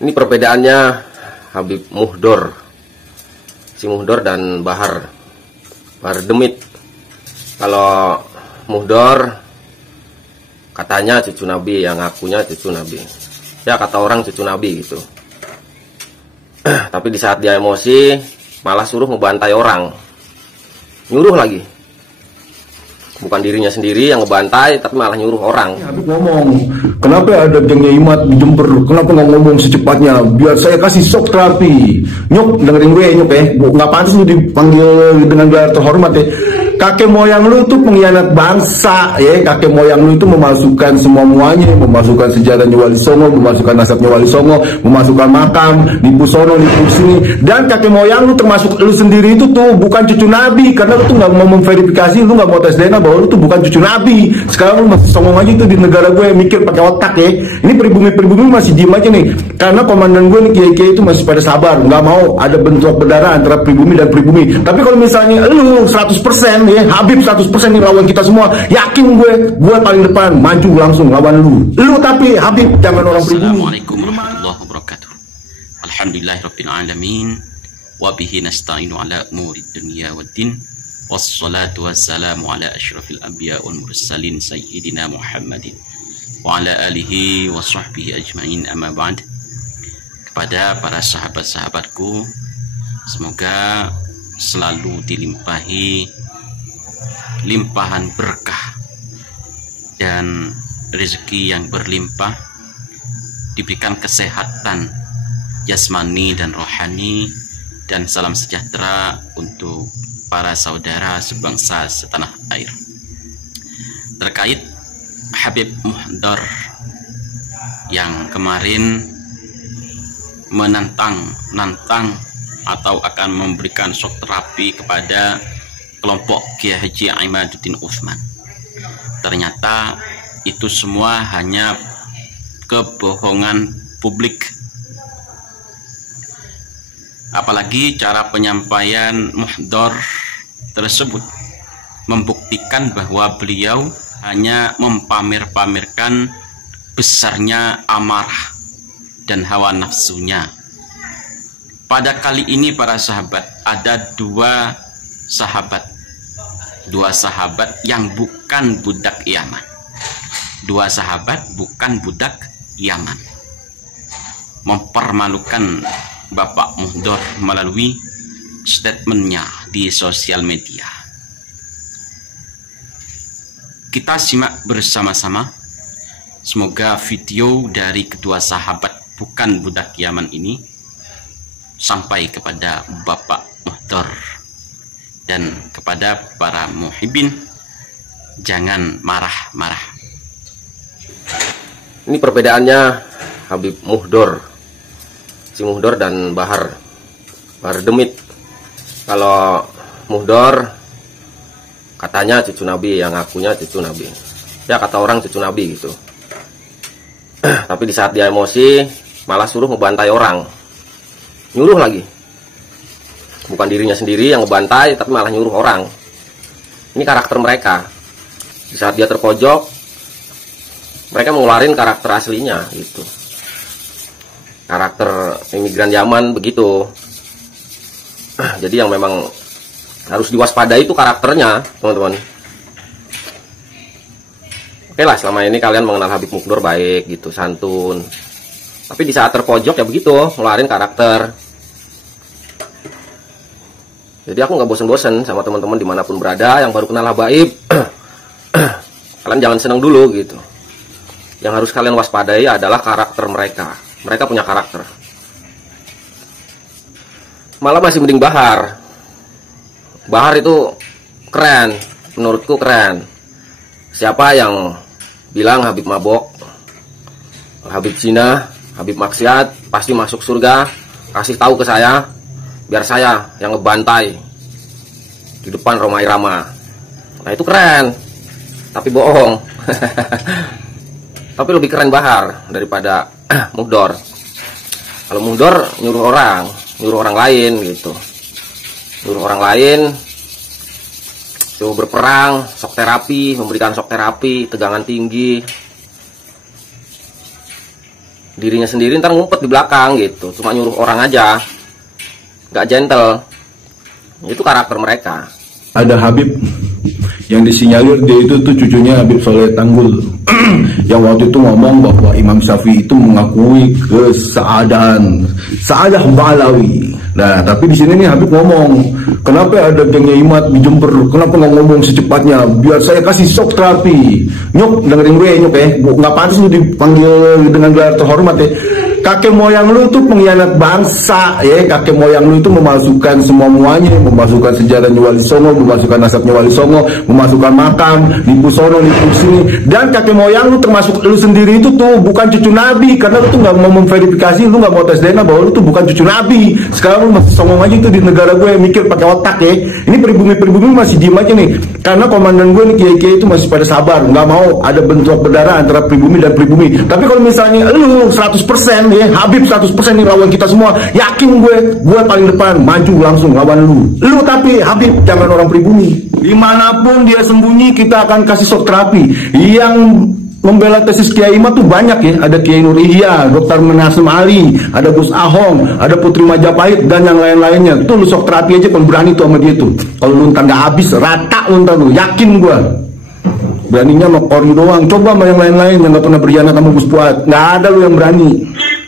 Ini perbedaannya Habib Muhdor, si Muhdor dan Bahar Demit. Kalau Muhdor katanya cucu Nabi, yang ngakunya cucu Nabi. Ya kata orang cucu Nabi gitu. Tapi di saat dia emosi malah suruh ngebantai orang, nyuruh lagi. Bukan dirinya sendiri yang ngebantai, tapi malah nyuruh orang. Habib ngomong, kenapa ada gengnya Imat di Jember? Kenapa nggak ngomong secepatnya? Biar saya kasih shock terapi. Nyok, dengerin gue Nyok ya. Nggak pantas lu dipanggil dengan gelar terhormat ya. Kakek moyang lu tuh pengkhianat bangsa ya. Kakek moyang lu itu memasukkan semuanya, memasukkan sejarahnya Wali Songo, memasukkan nasabnya Wali Songo, memasukkan makam di Sono, di sini. Dan kakek moyang lu termasuk lu sendiri itu tuh bukan cucu Nabi, karena lu tuh nggak mau memverifikasi, lu nggak mau tes DNA bahwa lu tuh bukan cucu Nabi. Sekarang lu masih songong aja tuh di negara gue, mikir pakai otak ya. Ini pribumi masih diem aja nih, karena komandan gue nih kiai-kiai itu masih pada sabar, nggak mau ada bentrok berdarah antara pribumi dan pribumi. Tapi kalau misalnya lu 100% ya, Habib 100% nih lawan kita semua, yakin gue paling depan maju langsung lawan lu tapi Habib jangan orang pribumi. Assalamualaikum warahmatullahi wabarakatuh. Alhamdulillahirabbil alamin wa bihi nasta'inu ala umurid dunya waddin. Wassalatu wassalamu ala asyrafil anbiya wal mursalin sayyidina Muhammadin wa ala alihi wa sahbihi ajmain, amma ba'd. Kepada para sahabat-sahabatku, semoga selalu dilimpahi limpahan berkah dan rezeki yang berlimpah, diberikan kesehatan jasmani dan rohani, dan salam sejahtera untuk para saudara sebangsa setanah air. Terkait Habib Muhdor yang kemarin menantang atau akan memberikan shock terapi kepada kelompok Kiai Haji Imaduddin Utsman, ternyata itu semua hanya kebohongan publik. Apalagi cara penyampaian Muhdor tersebut membuktikan bahwa beliau hanya mempamer-pamerkan besarnya amarah dan hawa nafsunya. Pada kali ini para sahabat, ada dua sahabat yang bukan budak Yaman. Dua sahabat bukan budak Yaman mempermalukan Bapak Muhdor melalui statementnya di sosial media. Kita simak bersama-sama. Semoga video dari kedua sahabat bukan budak Yaman ini sampai kepada Bapak Muhdor dan kepada para muhibbin. Jangan marah-marah. Ini perbedaannya Habib Muhdor, si Muhdor dan Bahar Demit. Kalau Muhdor katanya cucu Nabi, yang ngakunya cucu Nabi. Ya kata orang cucu Nabi gitu. Tapi di saat dia emosi malah suruh ngebantai orang, nyuruh lagi. Bukan dirinya sendiri yang ngebantai, tapi malah nyuruh orang. Ini karakter mereka. Di saat dia terpojok, mereka mengeluarin karakter aslinya gitu. Karakter imigran Yaman begitu. Jadi yang memang harus diwaspadai itu karakternya, teman-teman. Oke lah, selama ini kalian mengenal Habib Muhdor baik gitu, santun. Tapi di saat terpojok ya begitu, ngeluarin karakter. Jadi aku nggak bosen-bosen sama teman-teman dimanapun berada yang baru kenal habaib. Kalian jangan seneng dulu gitu. Yang harus kalian waspadai adalah karakter mereka. Mereka punya karakter. Malah masih mending Bahar. Bahar itu keren, menurutku keren. Siapa yang bilang Habib mabok, Habib zina, Habib maksiat, pasti masuk surga, kasih tahu ke saya, biar saya yang ngebantai di depan Roma Irama. Nah itu keren, tapi bohong. Tapi lebih keren Bahar daripada Muhdor. Kalau Muhdor nyuruh orang lain gitu, nyuruh orang lain tuh berperang, shock terapi, memberikan shock terapi, tegangan tinggi. dirinya sendiri, ntar ngumpet di belakang gitu, cuma nyuruh orang aja, nggak gentle. Itu karakter mereka. Ada Habib yang disinyalir dia itu tuh cucunya Habib Soleh Tanggul yang waktu itu ngomong bahwa Imam Syafi'i itu mengakui Sa'adah Ba'alawi. Nah, tapi di sini nih Habib ngomong, kenapa ada gengnya Imat di Jember? Kenapa nggak ngomong secepatnya? Biar saya kasih shock terapi. Nyok, dengerin gue Nyok ya. Nggak pantas lu dipanggil dengan gelar terhormat ya. Kakek moyang lu tuh pengkhianat bangsa ya. Kakek moyang lu itu memasukkan semua-muanya, memasukkan sejarahnya Wali Songo, memasukkan nasabnya Wali Songo, memasukkan makam, nipu sono, nipu sini. Dan kakek moyang lu termasuk lu sendiri itu tuh bukan cucu Nabi, karena lu tuh nggak mau memverifikasi, lu nggak mau tes DNA bahwa lu tuh bukan cucu Nabi. Sekarang lu masih songong aja itu di negara gue, mikir pakai otak ya. Ini pribumi masih diem aja nih, karena komandan gue nih kiai-kiai itu masih pada sabar, nggak mau ada bentrok berdarah antara pribumi dan pribumi. Tapi kalau misalnya lu 100% ya, Habib 100% nih lawan kita semua, yakin gue paling depan, maju langsung lawan lu tapi Habib jangan orang pribumi. Dimanapun dia sembunyi kita akan kasih shock terapi. Yang membela tesis Kiai Imat tuh banyak ya, ada Kiai Nur Ihya, Dr. Menasem Ali, ada Gus Ahong, ada Putri Majapahit dan yang lain-lainnya. Tuh lu shock terapi aja kalau berani tuh sama dia tuh. Kalau lu ntar gak habis, rata lu ntar lu, yakin gue. Beraninya sama Kori doang, coba sama yang lain-lain yang gak pernah berkhianat sama Gus Fuad, gak ada lu yang berani.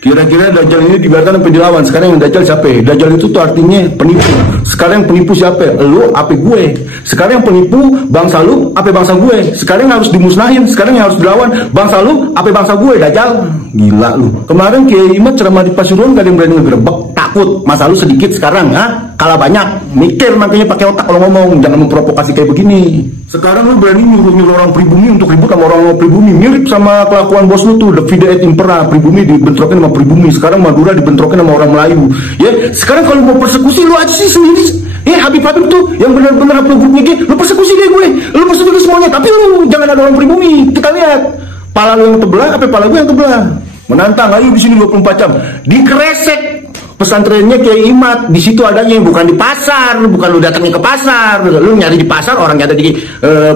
Kira-kira Dajjal ini dibiarkan sampai dilawan. Sekarang yang Dajjal siapa? Dajjal itu tuh artinya penipu. Sekarang yang penipu siapa? Lu apa gue? Sekarang yang penipu bangsa lu apa bangsa gue? Sekarang yang harus dimusnahin, sekarang yang harus dilawan bangsa lu apa bangsa gue? Dajjal. Gila lu. Kemarin Kiai Imat ceramah di Pasuruan gak ada yang berani ngegerebek. Takut. Masa lu sedikit sekarang, kalah banyak. Mikir makanya pakai otak kalau ngomong, jangan memprovokasi kayak begini. Sekarang lu berani nyuruh orang pribumi untuk ribut sama orang pribumi. Mirip sama kelakuan bos lu tuh, Davide et Impera. Pribumi dibentrokin sama pribumi. Sekarang Madura dibentrokin sama orang Melayu. Ya, sekarang kalau mau persekusi lu aja sih sendiri. Habib tuh yang benar-benar upload grupnya gitu, lu persekusi deh gue. Lu persekusi semuanya, tapi lu jangan ada orang pribumi. Kita lihat pala lu yang terbelah apa pala gue yang terbelah. Menantang, ayo di sini 24 jam. Dikresek pesantrennya Kiai Imat, di situ adanya, bukan di pasar, bukan lu datangnya ke pasar, lu nyari di pasar, orang nyari di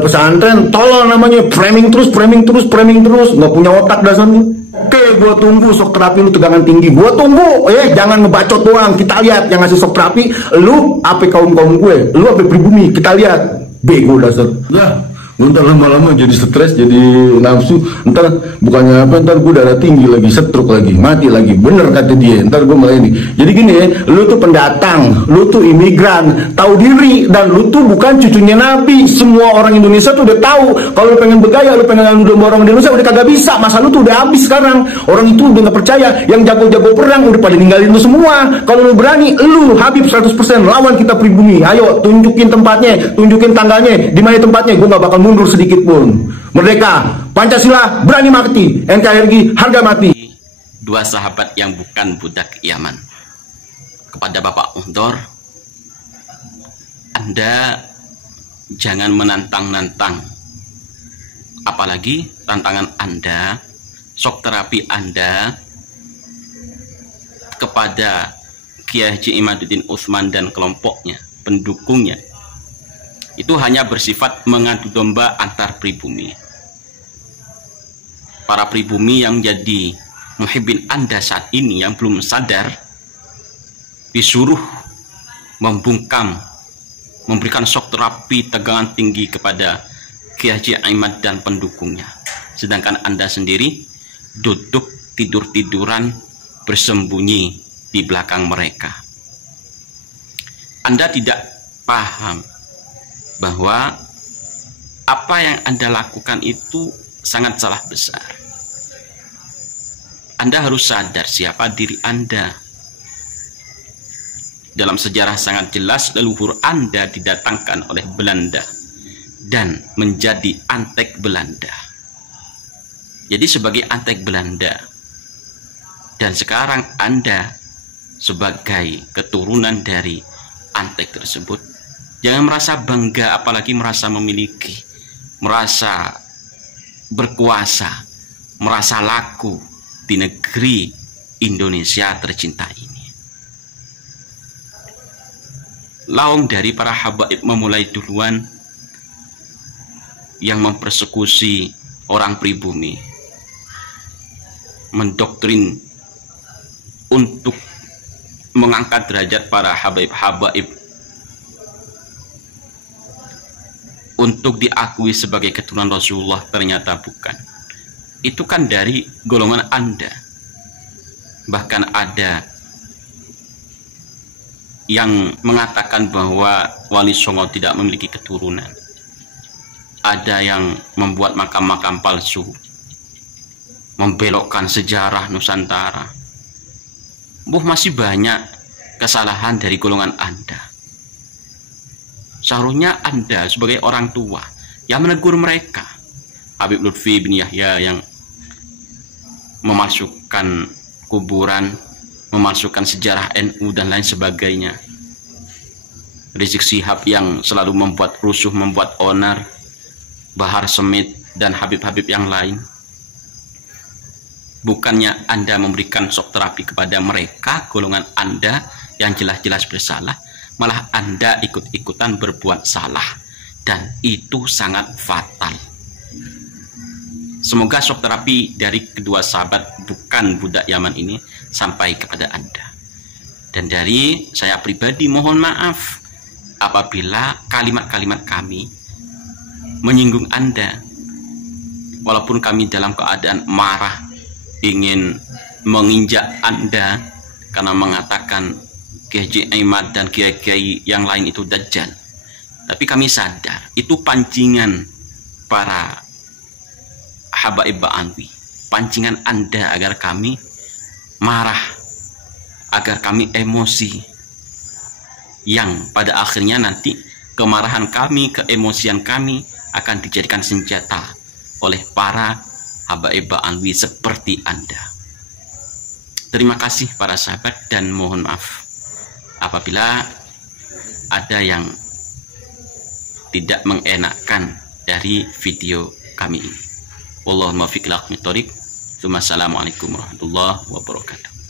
pesantren, tolol namanya, framing terus, nggak punya otak dasar lu. Oke, gua tunggu shock terapi lu tegangan tinggi, gua tunggu, jangan ngebacot doang, kita lihat yang ngasih shock terapi, lu apa kaum gue, lu apa pribumi, kita lihat, bego dasar. Ntar lama-lama jadi stres, jadi nafsu, ntar bukannya apa, ntar gue darah tinggi lagi, stroke lagi, mati lagi, bener kata dia, ntar gue malah ini. Jadi gini ya, lu tuh pendatang, lu tuh imigran, tahu diri, dan lu tuh bukan cucunya Nabi. Semua orang Indonesia tuh udah tahu, kalau lu pengen bergaya, lu pengen ngadu domba orang Indonesia, udah kagak bisa, masa lu tuh udah habis sekarang. Orang itu udah gak percaya, yang jago-jago perang udah pada ninggalin lu semua. Kalau lu berani, lu Habib 100% lawan kita pribumi. Ayo, tunjukin tempatnya, tunjukin tangganya, di mana tempatnya, gue gak bakal mundur sedikit pun. Merdeka, Pancasila, berani mati, NKRI, harga mati. Dua sahabat yang bukan budak Yaman. Kepada Bapak Muhdor, Anda jangan menantang-nantang. Apalagi tantangan Anda, shock terapi Anda kepada Kiai Haji Imaduddin Utsman dan kelompoknya, pendukungnya, itu hanya bersifat mengadu domba antar pribumi. Para pribumi yang jadi muhibbin Anda saat ini yang belum sadar disuruh membungkam, memberikan shock terapi tegangan tinggi kepada Kiai Haji Imad dan pendukungnya. Sedangkan Anda sendiri duduk tidur-tiduran bersembunyi di belakang mereka. Anda tidak paham bahwa apa yang Anda lakukan itu sangat salah besar. Anda harus sadar siapa diri Anda. Dalam sejarah sangat jelas leluhur Anda didatangkan oleh Belanda dan menjadi antek Belanda. Jadi sebagai antek Belanda, dan sekarang Anda sebagai keturunan dari antek tersebut, jangan merasa bangga, apalagi merasa memiliki, merasa berkuasa, merasa laku di negeri Indonesia tercinta ini. Laung dari para habaib memulai duluan yang mempersekusi orang pribumi. mendoktrin untuk mengangkat derajat para habaib untuk diakui sebagai keturunan Rasulullah, ternyata bukan. Itu kan dari golongan Anda. Bahkan ada yang mengatakan bahwa Wali Songo tidak memiliki keturunan. Ada yang membuat makam-makam palsu, membelokkan sejarah Nusantara. Masih banyak kesalahan dari golongan Anda. Seharusnya Anda sebagai orang tua yang menegur mereka. Habib Lutfi bin Yahya yang memasukkan kuburan, memasukkan sejarah NU dan lain sebagainya. Rizik Syihab yang selalu membuat rusuh, membuat onar, Bahar Smith dan Habib-Habib yang lain. Bukannya Anda memberikan shock terapi kepada mereka, golongan Anda yang jelas-jelas bersalah, malah Anda ikut-ikutan berbuat salah, dan itu sangat fatal. Semoga shock terapi dari kedua sahabat bukan budak Yaman ini sampai kepada Anda. Dan dari saya pribadi mohon maaf apabila kalimat-kalimat kami menyinggung Anda, walaupun kami dalam keadaan marah ingin menginjak Anda karena mengatakan Kiai Aimat dan kiai-kiai yang lain itu dajjal. Tapi kami sadar itu pancingan para habaib Ba'alwi, pancingan Anda agar kami marah, agar kami emosi, yang pada akhirnya nanti kemarahan kami, keemosian kami akan dijadikan senjata oleh para habaib Ba'alwi seperti Anda. Terima kasih para sahabat, dan mohon maaf apabila ada yang tidak mengenakkan dari video kami ini. Wallahul muwaffiq ila aqwamit thoriq. Assalamualaikum warahmatullahi wabarakatuh.